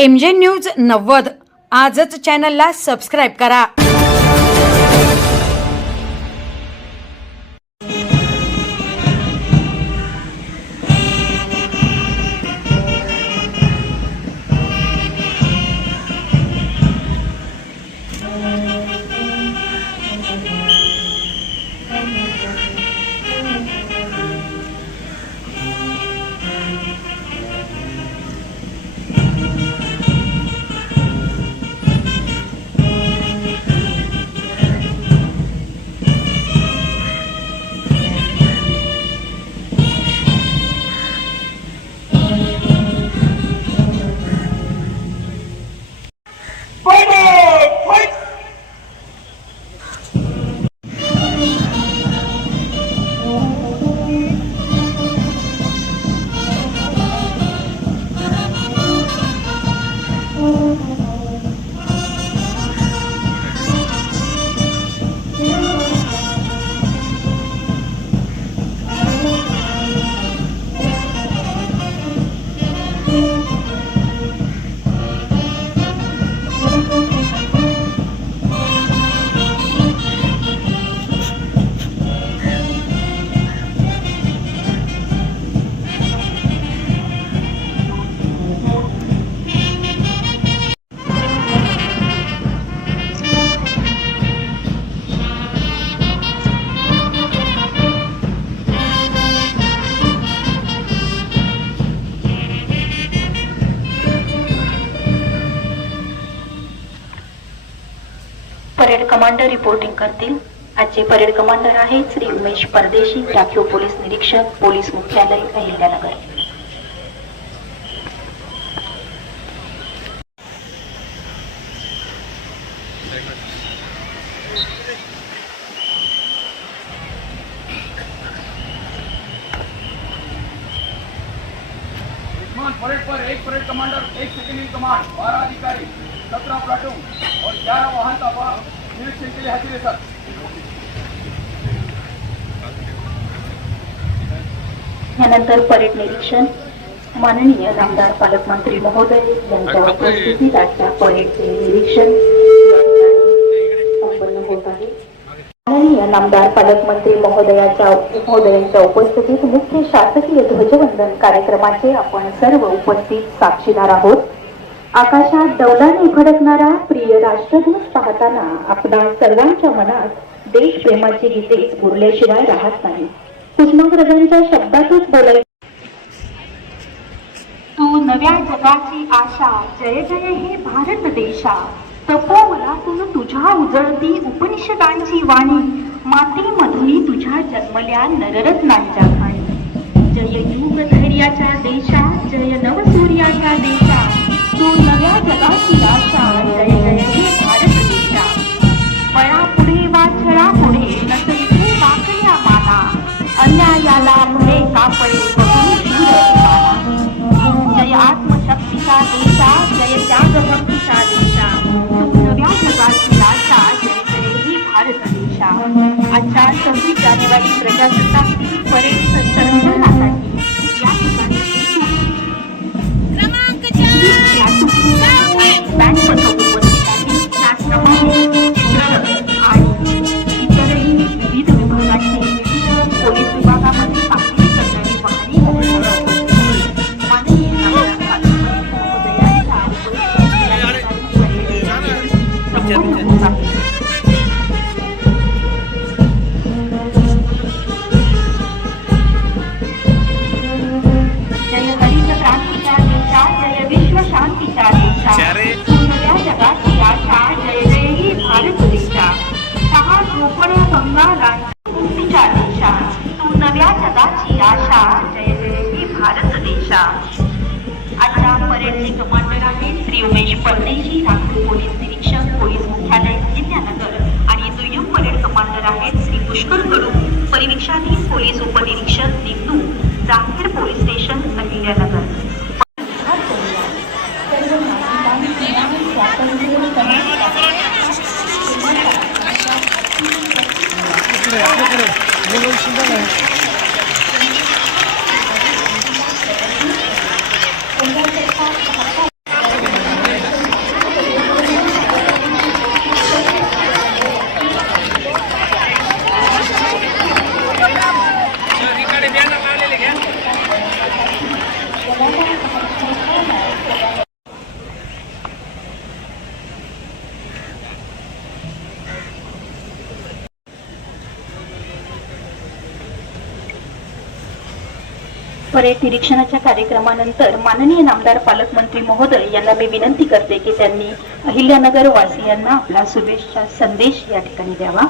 MJ news 90 आजच चॅनलला subscribe करा। परेड कमांडर रिपोर्टिंग करतील। आजचे परेड कमांडर आहेत श्री उमेश परदेशी, राखीव पोलीस निरीक्षक, पोलीस मुख्यालय, अहिल्यानगर। परेड पर एक परेड कमांडर, एक सेकेंड इन कमांड, 12 अधिकारी, 17 प्लाटून और 11 वाहन ताफा निरीक्षण के लिए हाजिर है सर। यानंतर परेड निरीक्षण माननीय नामदार पालकमंत्री महोदय यांच्या उपस्थितीत आजच्या परेडचे निरीक्षण संपन्न होत आहे। माननीय नामदार पालकमंत्री महोदयांच्या उपस्थितीत मुख्य शासकीय ध्वजवंदन कार्यक्रमाचे आपण सर्व उपस्थित साक्षीदार आहोत। आकाशात डौलाने फडकणारा प्रिय राष्ट्रध्वज पाहताना आपणा सर्वांच्या मनात देशप्रेमाची गीते स्फुरल्याशिवाय राहत नाही। कुसुमाग्रजांच्या शब्दातच बोलायचं। तू नव्या जगाची आशा, जय जय हे भारत देशा। तपोवनातून तुझ्या उजळती उपनिषदांची वाणी, मातेमधुनी तुझ्या जन्मल्या नररत्नांच्या खाणी। जय युग धैर्याच्या देशा, जय नवसूर्याच्या देशा। तू नव्या जगाची आशा, जय जय हे भारत देशा। बळापुढे वा छळापुढे नसविते वाकल्या माना, अन्यायाला पुढे कापडे बघून शूर माना। जय आत्मशक्तीचा देशा, जय त्यागभक्तीचा देशा। तू नव्या जगाची आशा, जय जय ही भारत देशा। आजच्या 26 जानेवारी प्रजासत्ताक दिन परेड संचलनासाठी या ठिकाणी बँड पथक उपस्थित आहे। त्याचप्रमाणे चित्ररथ आणि इतरही विविध विभागांचे पोलीस विभागामध्ये कामगिरी करणारी वाहने माननीय नामदार पालकमंत्री महोदयांच्या संपूर्ण होत आहे। जय हरित क्रांतीच्या देशा, जय विश्व शांतीच्या देशा। तू नव्या जगाची आशा, जय जय ही भारत देशा। 6 झोपड गंगा मुक्तीच्या देशा। तू नव्या जगाची आशा, जय जय ही भारत देशा। आजच्या परेडचे कमांडर आहेत श्री उमेश परदेशी, राखीव पोलीस निरीक्षक, पोलीस मुख्यालय, अहिल्यानगर। आणि दुय्यम परेड कमांडर आहेत श्री पुष्कर कडू, परिवीक्षाधीन पोलीस उपनिरीक्षक, निमू, Jamkhed police station, Ahilyanagar. Parade निरीक्षणाच्या कार्यक्रमानंतर माननीय नामदार पालकमंत्री महोदय यांना मी विनंती करते की त्यांनी अहिल्यानगर वासियांना आपला शुभेच्छा संदेश या ठिकाणी द्यावा.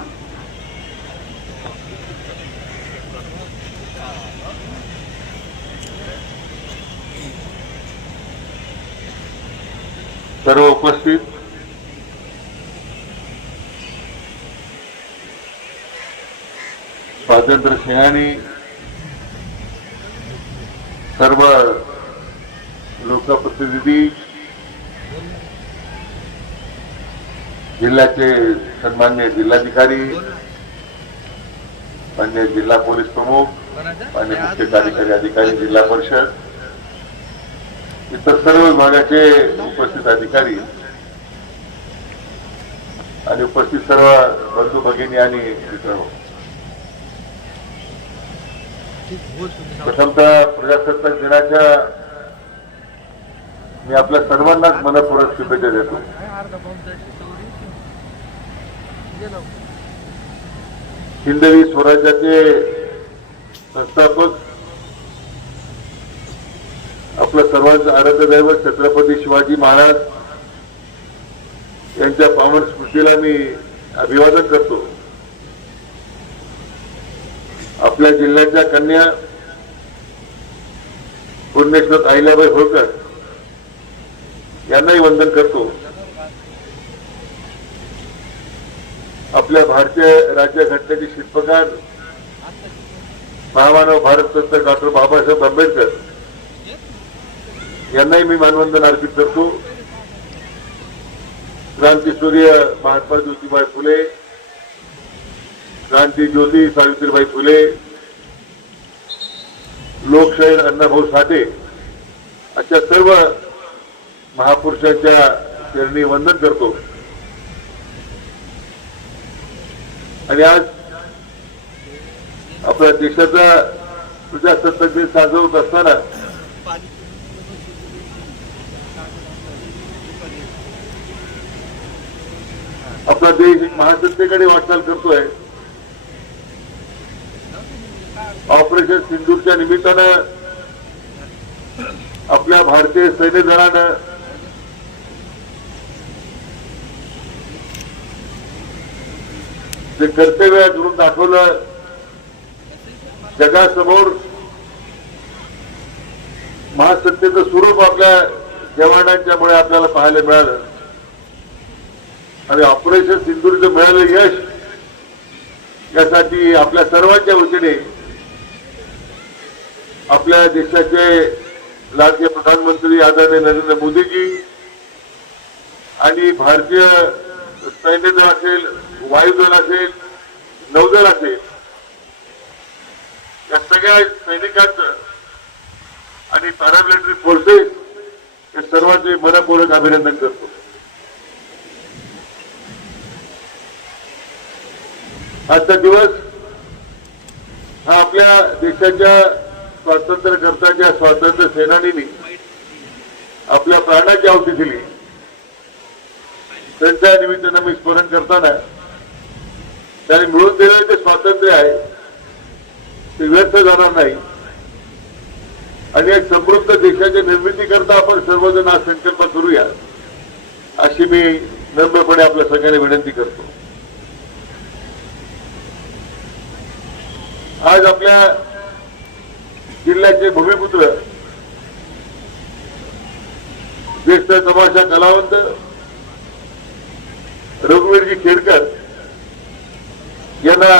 सर्व उपस्थित स्वातंत्र्य सेनानी, सर्व लोकप्रतिनिधी, जिल्ह्याचे सन्मान्य जिल्हाधिकारी, मान्य जिल्हा पोलीस प्रमुख, मान्य मुख्य कार्यकारी अधिकारी, जिल्हा परिषद, इतर सर्व विभागाचे उपस्थित अधिकारी आणि उपस्थित सर्व बंधू भगिनी आणि मित्रांनो, प्रथमतः प्रजासत्ताक दिनाच्या मी आपल्या सर्वांनाच मनपूर्वक शुभेच्छा देतो. हिंदवी स्वराज्याचे संस्थापक, आपलं सर्वांचं आराध्य दैवत छत्रपती शिवाजी महाराज यांच्या पावन स्मृतीला मी अभिवादन करतो. आपल्या जिल्ह्याच्या कन्या पुण्यश्लोक अहिल्याबाई होळकर यांनाही वंदन करतो. आपल्या भारतीय राज्यघटनेचे शिल्पकार महामानव भारतरत्न डॉक्टर बाबासाहेब आंबेडकर यांनाही मी मानवंदन अर्पित करतो. क्रांतीसूर्य महात्मा ज्योतिबा फुले, क्रांती ज्योती सावित्रीबाई फुले, लोकशाहीर अण्णाभाऊ साठे अशा सर्व महापुरुषांच्या चरणी वंदन करतो. आणि आज आपल्या देशाचा प्रजासत्ताक दिन साजरा होत असताना आपला देश एक महासत्तेकडे वाटचाल करतोय. ऑपरेशन सिंदूरच्या निमित्तानं आपल्या भारतीय सैन्य दलानं जे कर्तव्य करून दाखवलं, जगासमोर महासत्तेचं स्वरूप आपल्या जवानांच्यामुळे आपल्याला पाहायला मिळालं. आणि ऑपरेशन सिंदूरचं मिळालं यश यासाठी आपल्या सर्वांच्या वतीने आपल्या देशाचे लाडके प्रधानमंत्री आदरणीय नरेंद्र मोदीजी आणि भारतीय सैन्य दल असेल, वायुदल असेल, नौदल असेल, या सगळ्या सैनिकांचं आणि पॅरामिलिटरी फोर्सेस या सर्वांचे मनपूर्वक अभिनंदन करतो. आजचा दिवस हा आपल्या देशाच्या स्वातंत्र्यकर्त्याच्या स्वातंत्र्य सेनानींनी आपल्या प्राणाची आहुती दिली, त्यांच्या निमित्तानं मी स्मरण करताना त्यांनी मिळून दिलेलं जे स्वातंत्र्य आहे ते व्यर्थ जाणार नाही. आणि एक समृद्ध देशाच्या निर्मितीकरता आपण सर्वजण हा संकल्प करूया अशी मी नम्रपणे आपल्या सगळ्यांना विनंती करतो. आज आपल्या जिल्ह्याचे भूमिपुत्र, ज्येष्ठ तमाशा कलावंत रघुवीरजी खेडकर यांना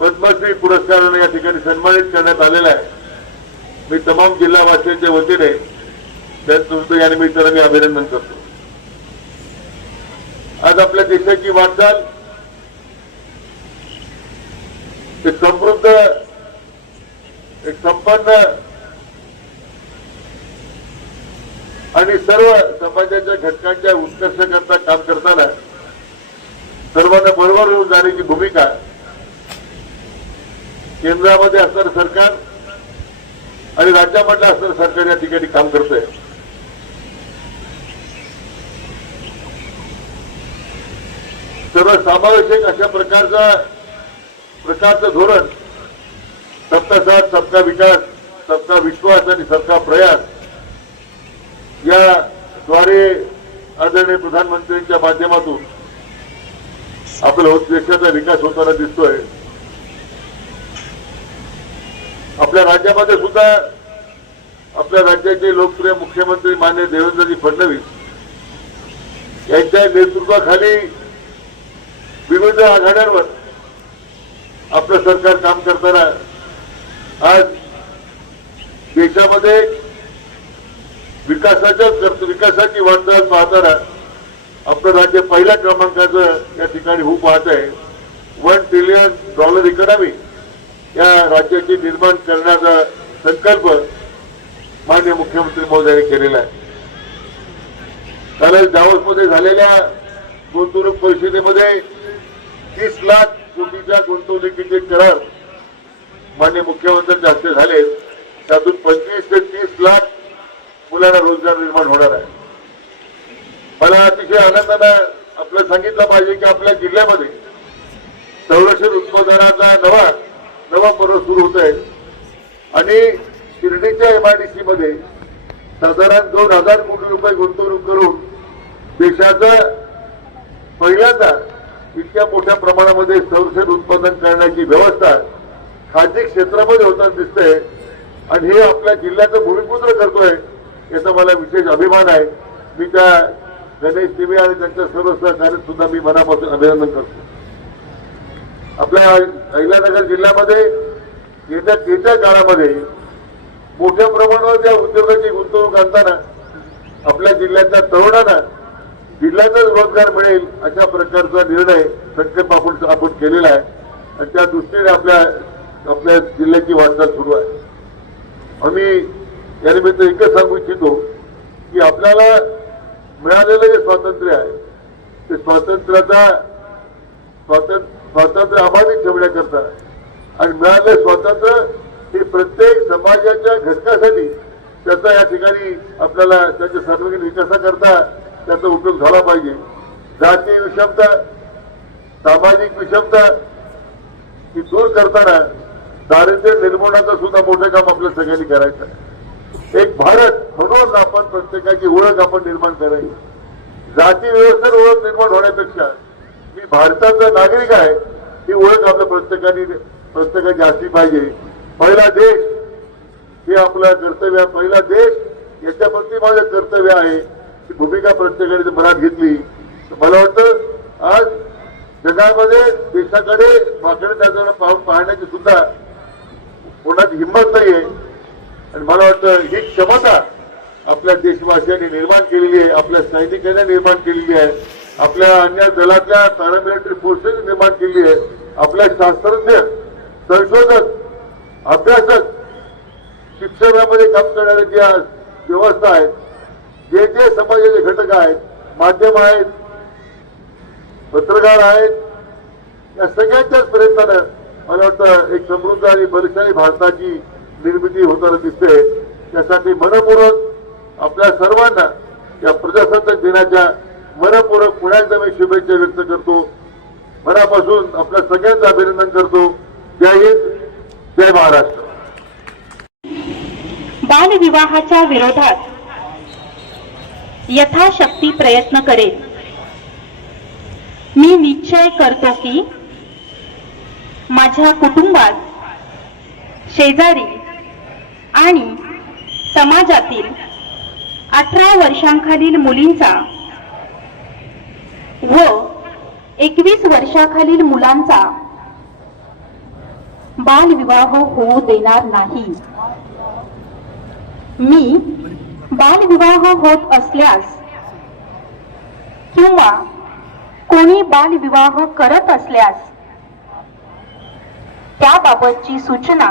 पद्मश्री पुरस्काराने या ठिकाणी सन्मानित करण्यात आलेला आहे. मी तमाम जिल्हावासियांच्या वतीने त्यांचं या निमित्तानं मी अभिनंदन करतो. आज आपल्या देशाची वाटचाल एक समृद्ध, एक संपन्न आणि सर्व समाजाच्या घटकांच्या उत्कर्षाकरता काम करताना सर्वांना बरोबर घेऊन जाण्याची भूमिका केंद्रामध्ये असणारं सरकार आणि राज्यामधलं असणारं सरकार या ठिकाणी काम करतंय. सर्वसमावेशक अशा प्रकारचं धोरण सबका साथ सबका विकास सबका विश्वास आणि सबका प्रयास या द्वारे आदरणीय प्रधानमंत्र्यांच्या माध्यमातून आपल्या देशाचा विकास होताना दिसतोय. आपल्या राज्यामध्ये सुद्धा आपल्या राज्याचे लोकप्रिय मुख्यमंत्री माननीय देवेंद्रजी फडणवीस यांच्या नेतृत्वाखाली विविध आघाड्यांवर आपलं सरकार काम करताना आज देशामध्ये विकासाची वाटचाल पाहताना आपलं राज्य पहिल्या क्रमांकाचं या ठिकाणी होऊ पाहत आहे. $1 ट्रिलियन इकॉनॉमी या राज्याची निर्माण करण्याचा संकल्प माननीय मुख्यमंत्री महोदयांनी केलेला आहे. काल दावोसमध्ये झालेल्या गुंतवणूक परिषदेमध्ये 30 लाख कोटीच्या गुंतवणुकीचे करार माननीय मुख्यमंत्र्यांच्या हस्ते झाले. त्यातून 25 ते 30 लाख मुलांना रोजगार निर्माण होणार आहे. मला अतिशय आनंदानं आपलं सांगितलं पाहिजे की आपल्या जिल्ह्यामध्ये संरक्षण उत्पादनाचा नवा पर्व सुरू होत आहे आणि शिर्डीच्या MIDC मध्ये साधारण 2,000 कोटी रुपये गुंतवणूक करून देशाचं पहिल्यांदा इतक्या मोठ्या प्रमाणामध्ये संरक्षण उत्पादन करण्याची व्यवस्था खाजगी क्षेत्रामध्ये होताना दिसते आणि हे आपल्या जिल्ह्याचं भूमिपुत्र करतोय याचा मला विशेष अभिमान आहे. मी त्या गणेश टिबे आणि त्यांच्या सर्व सहकार्यात सुद्धा मी मनापासून अभिनंदन करतो. आपल्या अहिल्यानगर जिल्ह्यामध्ये येत्या काळामध्ये मोठ्या प्रमाणावर या उद्योगाची गुंतवणूक आणताना आपल्या जिल्ह्यातल्या तरुणांना जिल्ह्यातच रोजगार मिळेल अशा प्रकारचा निर्णय संकल्प आपण केलेला आहे आणि त्या दृष्टीने आपल्या जिल्ह्याची वाटचाल सुरू आहे. आम्ही या निमित्त एकच सांगू इच्छितो की आपल्याला मिळालेलं जे स्वातंत्र्य आहे ते स्वातंत्र्य अबाधित ठेवण्याकरता आणि मिळालेलं स्वातंत्र्य हे प्रत्येक समाजाच्या घटकासाठी त्याचा या ठिकाणी आपल्याला त्याच्या सार्वजनिक विकासाकरता त्याचा उपयोग झाला पाहिजे. जातीय विषमता, सामाजिक विषमता ही दूर करताना दारिद्र्य निर्मूलनाचं सुद्धा मोठं काम आपल्या सगळ्यांनी करायचं आहे. एक भारत म्हणून आपण प्रत्येकाची ओळख आपण निर्माण करायची. जाती व्यवस्थेवर ओळख निर्माण होण्यापेक्षा मी भारताचा नागरिक आहे ही ओळख आपल्या प्रत्येकाची असली पाहिजे. पहिला देश हे आपलं कर्तव्य आहे. पहिला देश याच्याप्रती माझं कर्तव्य आहे ही भूमिका प्रत्येकाने मनात घेतली तर मला वाटतं आज जगामध्ये देशाकडे माकडे त्याच्याकडे पाहण्याची सुद्धा कोणाची हिंमत नाहीये आणि मला वाटतं ही क्षमता आपल्या देशवासियांनी निर्माण केलेली आहे, आपल्या सैनिकांनी निर्माण केलेली आहे, आपल्या अन्य दलातल्या पॅरामिलिटरी फोर्सेस निर्माण केलेली आहे. आपल्या शास्त्रज्ञ, संशोधक, अभ्यासक, शिक्षणामध्ये काम करणारे ज्या व्यवस्था आहेत, जे समाजाचे घटक आहेत, माध्यम आहेत, पत्रकार आहेत, या सगळ्यांच्याच प्रयत्नानं मला वाटतं एक समृद्ध आणि बलशाली भारताची निर्मिती होताना दिसते. त्यासाठी मनपूर्वक आपल्या सर्वांना या प्रजासत्ताक दिनाच्या मनपूर्वक पुन्हा एकदा मी शुभेच्छा व्यक्त करतो. मनापासून आपल्या सगळ्यांचं अभिनंदन करतो. जय हिंद, जय महाराष्ट्र. बालविवाहाच्या विरोधात यथाशक्ती प्रयत्न करेल. मी निश्चय करतो की माझ्या कुटुंबात, शेजारी आणि समाजातील 18 वर्षांखालील मुलींचा व 21 वर्षाखालील मुलांचा बालविवाह होऊ देणार नाही. मी बालविवाह होत असल्यास किंवा कोणी बालविवाह करत असल्यास त्याबाबतची सूचना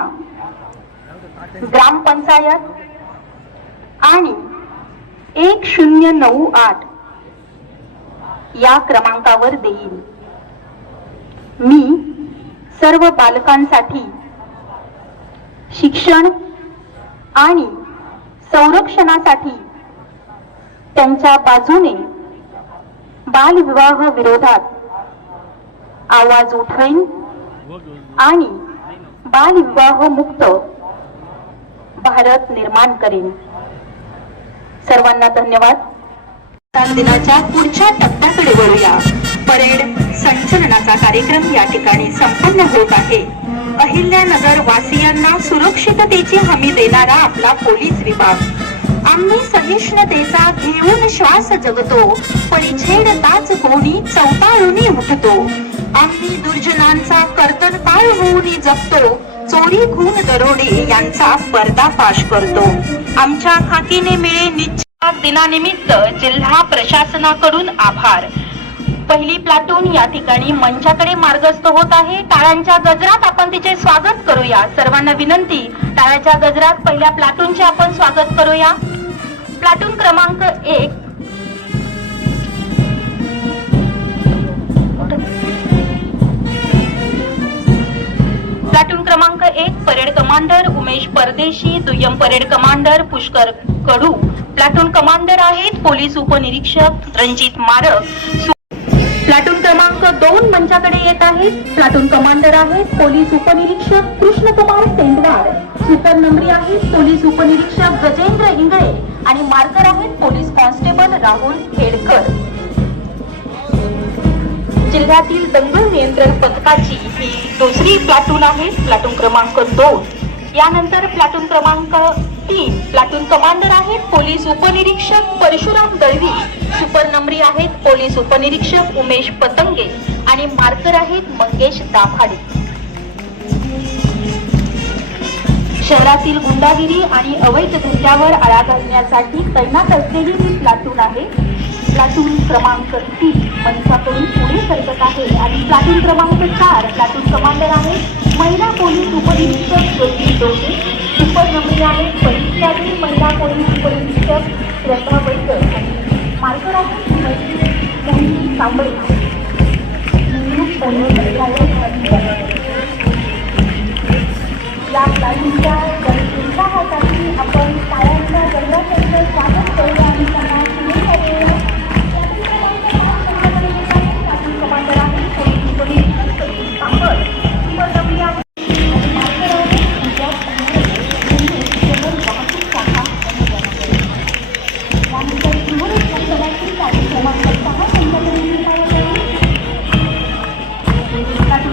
ग्रामपंचायत आणि 1098 या क्रमांकावर देईल. मी सर्व बालकांसाठी शिक्षण आणि संरक्षणासाठी त्यांच्या बाजूने बालविवाह विरोधात आवाज उठवेन आणि बालविवाह मुक्त भारत निर्माण करेन. सर्वांना धन्यवाद. संविधान दिनाच्या पुढच्या टप्प्याकडे वळूया. परेड संचलनाचा कार्यक्रम या ठिकाणी संपन्न होत आहे. अहिल्यानगर वासियांना सुरक्षिततेची हमी देणारा आपला पोलीस विभाग. आम्ही सहिष्णुतेचा घेऊन श्वास जगतो, परिच्छेदताच कोणी चौताळूनी उठतो. आम्ही दुर्जनांचा कर्तनकाळ होऊन जगतो, चोरी खून दरोडे यांचा पर्दाफाश करतो. आमच्या खाकीने मिळे निश्चित दिनानिमित्त जिल्हा प्रशासनाकडून आभार. पहिली प्लाटून या ठिकाणी मंचाकडे मार्गस्थ होत आहे. टाळ्यांच्या गजरात आपण तिचे स्वागत करूया. सर्वांना विनंती, टाळ्याच्या गजरात पहिल्या प्लाटूनचे आपण स्वागत करूया. प्लाटून क्रमांक 1 प्लाटून क्रमांक 1 परेड कमांडर उमेश परदेशी, दुय्यम परेड कमांडर पुष्कर कडू. प्लाटून कमांडर आहेत पोलीस उपनिरीक्षक रणजित मारक. प्लाटून क्रमांक 2 मंचाकडे येत आहेत. प्लाटून कमांडर आहेत पोलीस उपनिरीक्षक कृष्णकुमार सेंदवार. सुपर नंबरी आहेत पोलीस उपनिरीक्षक गजेंद्र इंगळे आणि मार्कर आहेत पोलीस कॉन्स्टेबल राहुल खेडकर. जिल्ह्यातील दंगल नियंत्रण पथकाची ही दुसरी प्लाटून आहे. प्लाटून क्रमांक 2. यानंतर प्लाटून क्रमांक 3 प्लाटून कमांडर आहेत पोलीस उपनिरीक्षक परशुराम दळवी. सुपर नंबरी आहेत पोलीस उपनिरीक्षक उमेश पतंगे आणि मार्कर आहेत मंगेश दाभाडे. शहरातील गुंडागिरी आणि अवैध धंद्यावर आळा घालण्यासाठी तैनात असलेली ही प्लाटून आहे. प्लाटून क्रमांक 3 मंचाकडून पुढे सरकत आहे आणि प्लाटून क्रमांक 4 प्लाटून कमांडर आहे महिला पोलीस उपनिरीक्षक ज्योती दोषी. सुपर नंबरी आहे परिचारी महिला पोलीस उपनिरीक्षक श्रद्धा वैद्य आणि मार्कर आहे मोहिनी कांबळे. या प्लाटूनच्या उत्साहासाठी आपण टाळ्यांच्या गजरात स्वागत करूया आणि त्यांना शुभेच्छा देऊया. कमांडर आहे पोलीस उपनिरीक्षक कांबळ. सुपर नंबरी आहे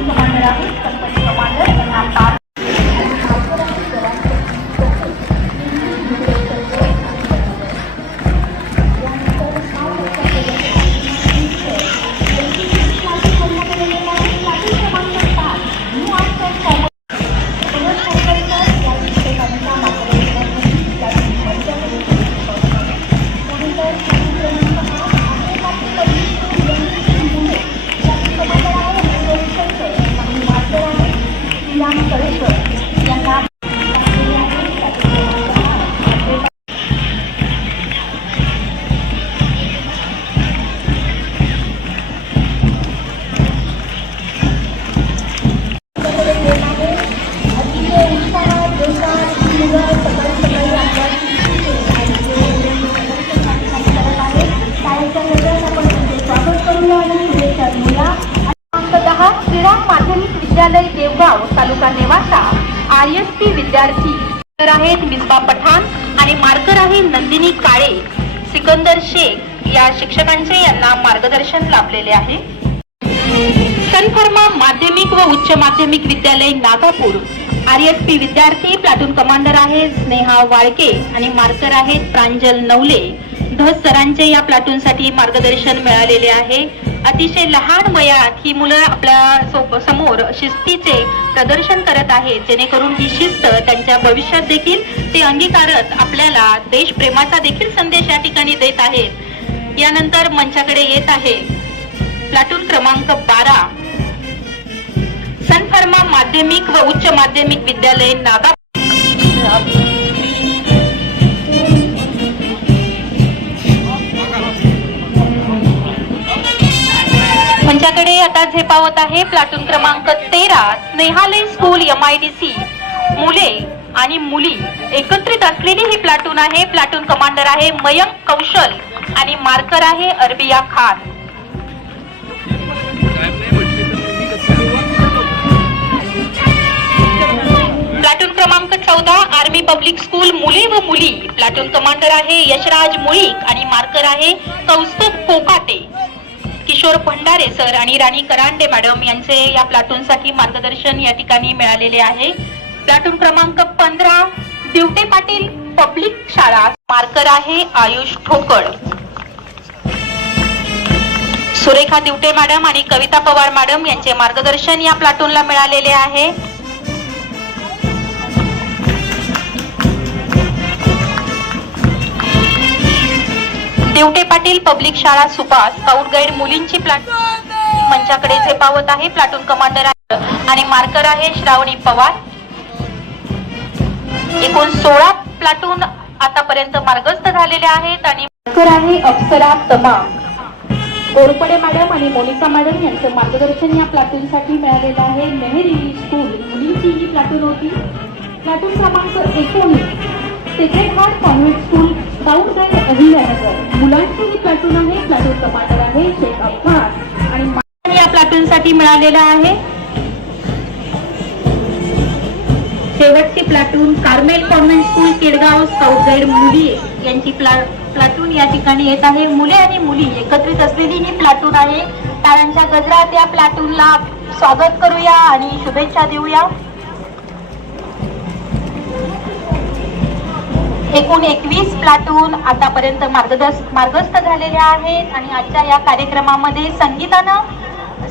कमांडर आहे कंपनी कमांडर विद्यालय देवगाव तालुका नेवासा RSP विद्यार्थी आहेत मिसबा पठाण आणि मार्कर आहे नंदिनी काळे. सिकंदर शेख या शिक्षकांचे यांना मार्गदर्शन लाभलेले आहे. सनफर्मा माध्यमिक व उच्च माध्यमिक विद्यालय नागापूर RSP विद्यार्थी प्लाटून कमांडर आहे स्नेहा वाळके आणि मार्कर आहेत प्रांजल नवले. धस सरांचे या प्लाटून साठी मार्गदर्शन मिळालेले आहे. अतिशय लहान वयात ही मुलं आपल्या समोर शिस्तीचे प्रदर्शन करत आहेत, जेणेकरून ही शिस्त त्यांच्या भविष्यात देखील ते अंगीकारत आपल्याला देशप्रेमाचा देखील संदेश या ठिकाणी देत आहेत. यानंतर मंचाकडे येत आहे प्लाटून क्रमांक 12 सनफर्मा माध्यमिक व उच्च माध्यमिक विद्यालय नागापूर. मंचाकडे आता झेपावत आहे प्लाटून क्रमांक 13 स्नेहालय स्कूल MIDC. मुले आणि मुली एकत्रित असलेली ही प्लाटून आहे. प्लाटून कमांडर आहे मयंक कौशल आणि मार्कर आहे अरबिया खान. प्लाटून क्रमांक 14 आर्मी पब्लिक स्कूल मुले व मुली, प्लाटून कमांडर आहे यशराज मुळीक आणि मार्कर आहे कौस्तुभ कोकाटे. किशोर भंडारे सर आणि राणी करांडे मॅडम यांचे या प्लाटून साठी मार्गदर्शन या ठिकाणी मिळालेले आहे. प्लाटून क्रमांक 15 दिवटे पाटील पब्लिक शाळा, मार्कर आहे आयुष ठोकळ. सुरेखा दिवटे मॅडम आणि कविता पवार मॅडम यांचे मार्गदर्शन या प्लाटूनला मिळालेले आहे. दिवटे पाटील पब्लिक शाळा सुपा, स्काउट गाईड मुलींची प्लाटून मंचाकडे झेपावत आहे. प्लाटून कमांडर आहे आणि मार्कर आहे श्रावणी पवार. एकूण 16 प्लाटून आतापर्यंत मार्गस्थ झालेले आहेत आणि मार्कर आहे अप्सरा तमाम. गोरपडे मॅडम आणि मोनिका मॅडम यांचं मार्गदर्शन या प्लाटून साठी मिळालेलं आहे. मेहर इंग्लिश स्कूल मुलींची ही प्लाटून होती. प्लाटून क्रमांक 19 sacred heart convent school, scout guide Ahilyanagar, मुलांची ही प्लाटून आहे. प्लाटून कमांडर आहे शेख अब्बास आणि या प्लाटून साठी मिळालेला आहे. शेवटची platoon Carmel convent school Kedgaon, scout guide मुली यांची प्लाटून या ठिकाणी येत आहे. मुले आणि मुली एकत्रित असलेली ही प्लाटून आहे. टाळ्यांच्या गजरात या प्लाटूनला स्वागत करूया आणि शुभेच्छा देऊया. एकूण 21 प्लाटून आतापर्यंत मार्गस्थ झालेल्या आहेत आणि आजच्या या कार्यक्रमामध्ये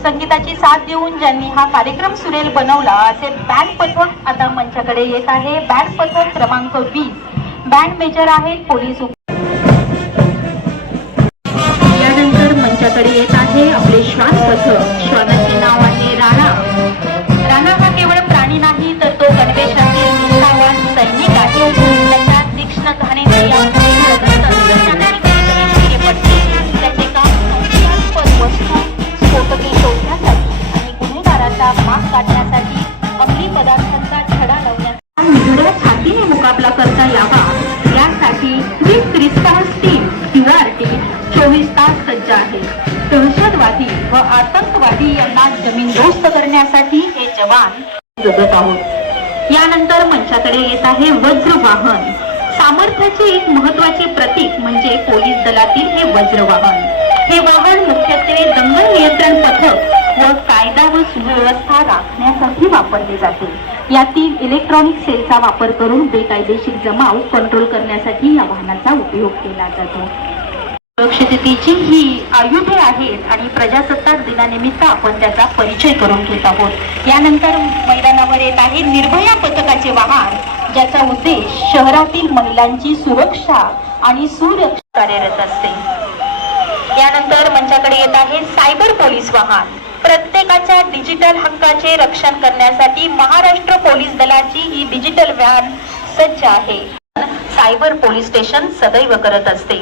संगीताची साथ देऊन ज्यांनी हा कार्यक्रम सुरेल बनवला असे बँड पथक आता मंचाकडे येत आहे. बँड पथक क्रमांक 20 बँड मेजर आहेत पोलीस. यानंतर मंचाकडे येत आहे आपले श्वान पथक. श्वानाचे नाव आहे राणा. राणा हा केवळ प्राणी नाही तर तो गणवेशातील निष्ठावान सैनिक आहे. त्याच्या तीक्ष्ण घाणीने त्याचे काम संशयास्पद वस्तू, स्फोटके शोधण्यासाठी आणि गुन्हेगाराचा माग काढण्यासाठी, अंमली पदार्थांचा छडा लावण्यासाठी निधड्या छातीने मुकाबला करता यावा यासाठी क्विक रिस्पॉन्स टीम QRT 24 तास सज्ज आहे. दहशतवादी व आतंकवादी यांना जमीनदोस्त करण्यासाठी हे जवान जगत आहोत. यानंतर मंचाकडे येत आहे वज्रवाहन. सामर्थ्याचे एक महत्वाचे प्रतीक म्हणजे पोलीस दलातील हे वज्रवाहन. हे वाहन मुख्यत्वे दंगल नियंत्रण पथक व कायदा व सुव्यवस्था राखण्यासाठी वापरले जाते. यातील इलेक्ट्रॉनिक सेलचा वापर करून बेकायदेशीर जमाव कंट्रोल करण्यासाठी या वाहनाचा उपयोग केला जातो. सुरक्षिततेची ही आयुधे आहेत आणि प्रजासत्ताक दिनानिमित्त आपण त्याचा परिचय करून घेत आहोत. यानंतर मैदानावर येत आहे निर्भया पथकाचे वाहन, ज्याचा उद्देश शहरातील महिलांची सुरक्षा आणि सुरक्षा कार्यरत असते. यानंतर मंचाकडे येत आहे सायबर पोलीस वाहन. प्रत्येकाच्या डिजिटल हक्काचे रक्षण करण्यासाठी महाराष्ट्र पोलीस दलाची ही डिजिटल व्हॅन सज्ज आहे. सायबर पोलीस स्टेशन सदैव करत असते.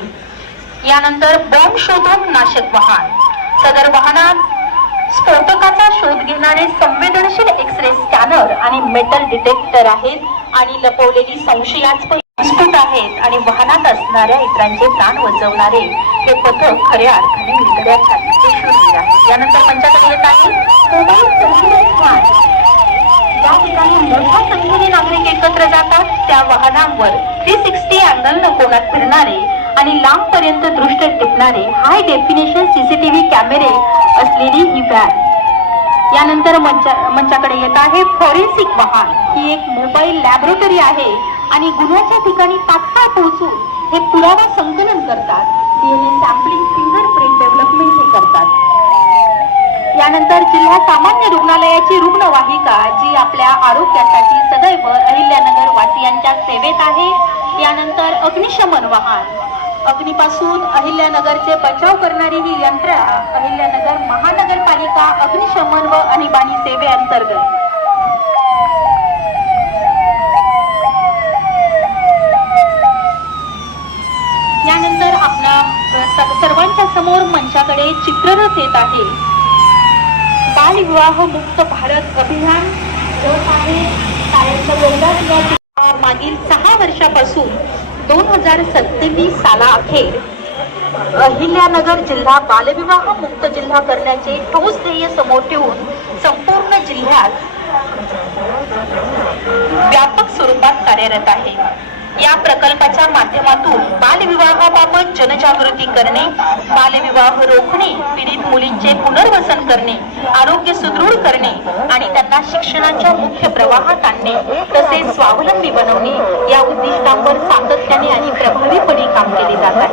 यानंतर बॉम्ब शोधक नाशक वाहन. सदर वाहनात स्फोटकाचा शोध घेणारे संवेदनशील एक्सरे स्कॅनर आणि मेटल डिटेक्टर आहेत आणि लपवलेली संशयास्पद स्फोट आहेत आणि वाहनात असणाऱ्या इतरांचे प्राण वाचवणारे हे पथक खऱ्या अर्थाने निधड्या छातीचे शूर आहे. यानंतर मंचाकडे येत आहे मोबाईल सर्व्हिलन्स व्हॅन. ज्या ठिकाणी मोठ्या संख्येने नागरिक एकत्र जातात त्या वाहनांवर 360 अँगलनं कोनात फिरणारे आणि लांबपर्यंत दृष्टी टिपणारे हाय डेफिनेशन CCTV कॅमेरे असलेली ही व्हॅन. यानंतर मंचाकडे येत आहे फॉरेन्सिक वाहन. ही एक मोबाईल लॅबोरेटरी आहे आणि गुन्ह्याच्या ठिकाणी तात्काळ पोहोचून हे पुरावा संकलन करतात. DNA सॅम्पलिंग, फिंगरप्रिंट डेव्हलपमेंट हे करतात. यानंतर जिल्हा सामान्य रुग्णालयाची रुग्णवाहिका जी आपल्या आरोग्यासाठी सदैव अहिल्यानगर वासियांच्या सेवेत आहे. यानंतर अग्निशमन वाहन. अग्नीपासून अहिल्यानगरचे बचाव करणारी ही यंत्रणा अहिल्यानगर महानगरपालिका अग्निशमन व आणीबाणी सेवेअंतर्गत. यानंतर आपल्या सर्वांच्या समोर मंचाकडे चित्ररथ येत आहे. बालविवाह मुक्त भारत अभियान होत आहे. कार्याचं योगदान मागील 6 वर्षापासून 2027 सालाअखेर अहिल्यानगर जिल्हा बालविवाह मुक्त जिल्हा करण्याचे ठोस ध्येय समोर ठेवून संपूर्ण जिल्ह्यात व्यापक स्वरूपात कार्यरत आहे. या प्रकल्पाच्या माध्यमातून बालविवाहाबाबत जनजागृती करणे, बालविवाह रोखणे, पीडित मुलींचे पुनर्वसन करणे, आरोग्य सुदृढ करणे आणि त्यांना शिक्षणाच्या मुख्य प्रवाहात आणणे तसेच स्वावलंबी बनवणे या उद्दिष्टांवर सातत्याने आणि प्रभावीपणे काम केले जात आहे.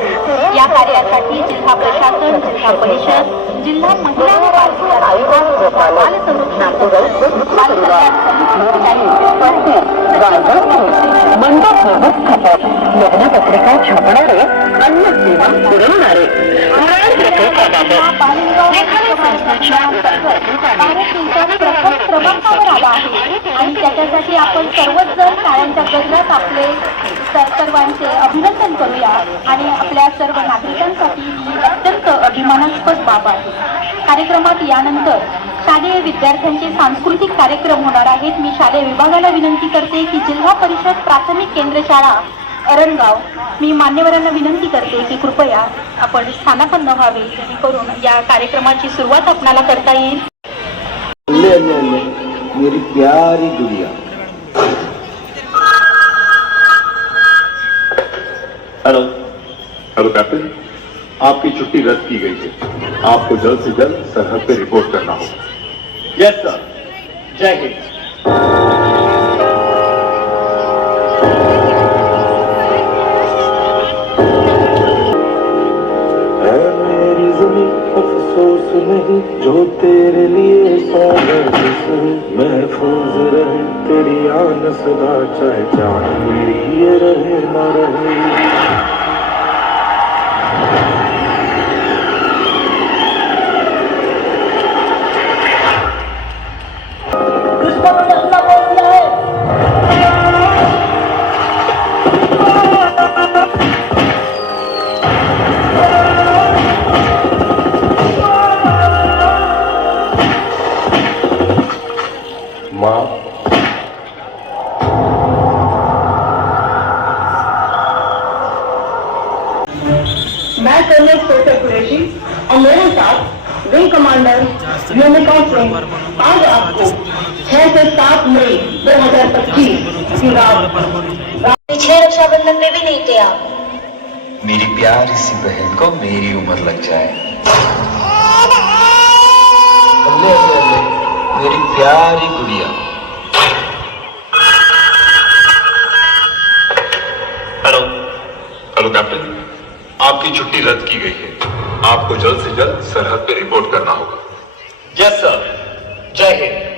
या कार्यासाठी जिल्हा प्रशासन, जिल्हा परिषद, जिल्हा महिला व बाल विकास आयोग, बाल संरक्षण समिती, बाल कल्याण समिती, मंडप व्यवस्थापक, लग्नपत्रिका छापणारे, अन्य सेवा पुरवणारे, क्रमांकावर आला आहे आणि त्याच्यासाठी आपण सर्वच जण टाळ्यांच्या गजरात आपले सर्वांचे अभिनंदन करूया. आणि आपल्या सर्व नागरिकांसाठी ही अत्यंत अभिमानास्पद बाब आहे. कार्यक्रमात यानंतर शालेय विद्यार्थ्यांचे सांस्कृतिक कार्यक्रम होणार आहेत. मी शालेय विभागाला विनंती करते की जिल्हा परिषद प्राथमिक केंद्र शाळा अरणगाव, मी मान्यवरांना विनंती करते की कृपया आपण स्थानापन्न व्हावे जेणेकरून या कार्यक्रमाची सुरुवात आपणाला करता येईल. मेरी प्यारी गुड़िया, हेलो हेलो कैप्टन, आपकी छुट्टी रद्द की गई है. आपको जल्द से जल्द सरहद पे रिपोर्ट करना होगा. यस सर, जय हिंद. अफसोस नहीं जो तेरे लिए महफूज रहे तेरी आन सदा, चाहे जान मेरी ये रहे न रहे. मैं कर्नल सोफिया कुरैशी और मेरे साथ विंग कमांडर यूनिकॉर्न सिंह आज आपको 6 से 7 मई 2025 की रात पीछे रक्षाबंधन में भी नहीं थे आप. मेरी प्यारी सी बहन को मेरी उम्र लग जाए. अल्ले अल्ले अल्ले, मेरी प्यारी गुड़िया. हेलो हेलो कैप्टन, आपकी छुट्टी रद्द की गई है. आपको जल्द से जल्द सरहद पे रिपोर्ट करना होगा. यस सर, जय हिंद.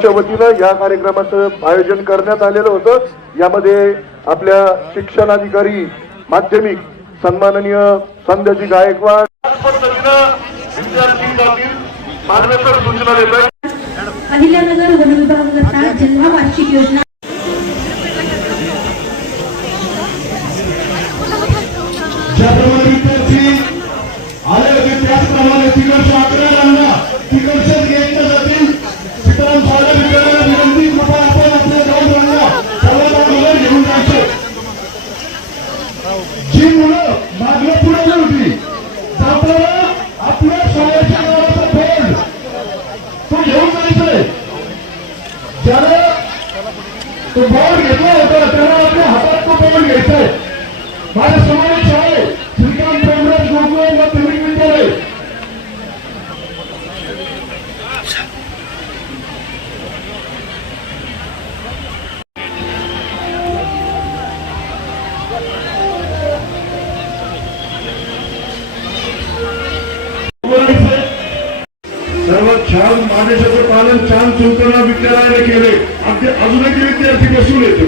च्या वतीनं या कार्यक्रमाचं आयोजन करण्यात आलेलं होतं. यामध्ये आपल्या शिक्षण अधिकारी माध्यमिक सन्माननीय संध्याजी गायकवाड विद्यार्थी जातील मान्यवर सूचना देत आहेत. अहिल्यानगर वन विभागाचा जिल्हा वार्षिक योजना ज्याप्रमाणे विद्यार्थी आले होते त्याचप्रमाणे तिकडच्या अकरांना तिकडच्या घ्यायच्या जातील. सीताराम साहेब विद्यालयाला विनंती कृपया आपण आपल्या जाऊन राहणार सर्वांना मुलं घेऊन जायचे. जी मुलं मागल्या पुढे होती आपल्याला आपल्या शाळेच्या नावाचा बोर्ड तो घेऊन जायचंय. ज्याला तो बोर्ड घेतला होता त्याला आपल्या हातात तो बोर्ड घ्यायचाय. माझ्या समावेश आहे श्रीकांत प्रेमराज गोगोई माध्यमिक विद्यालय. सर्व छान आदेशाचं पालन छान चौकरणा विद्यालयाने केले. अगदी अजूनही विद्यार्थी बसून येतो.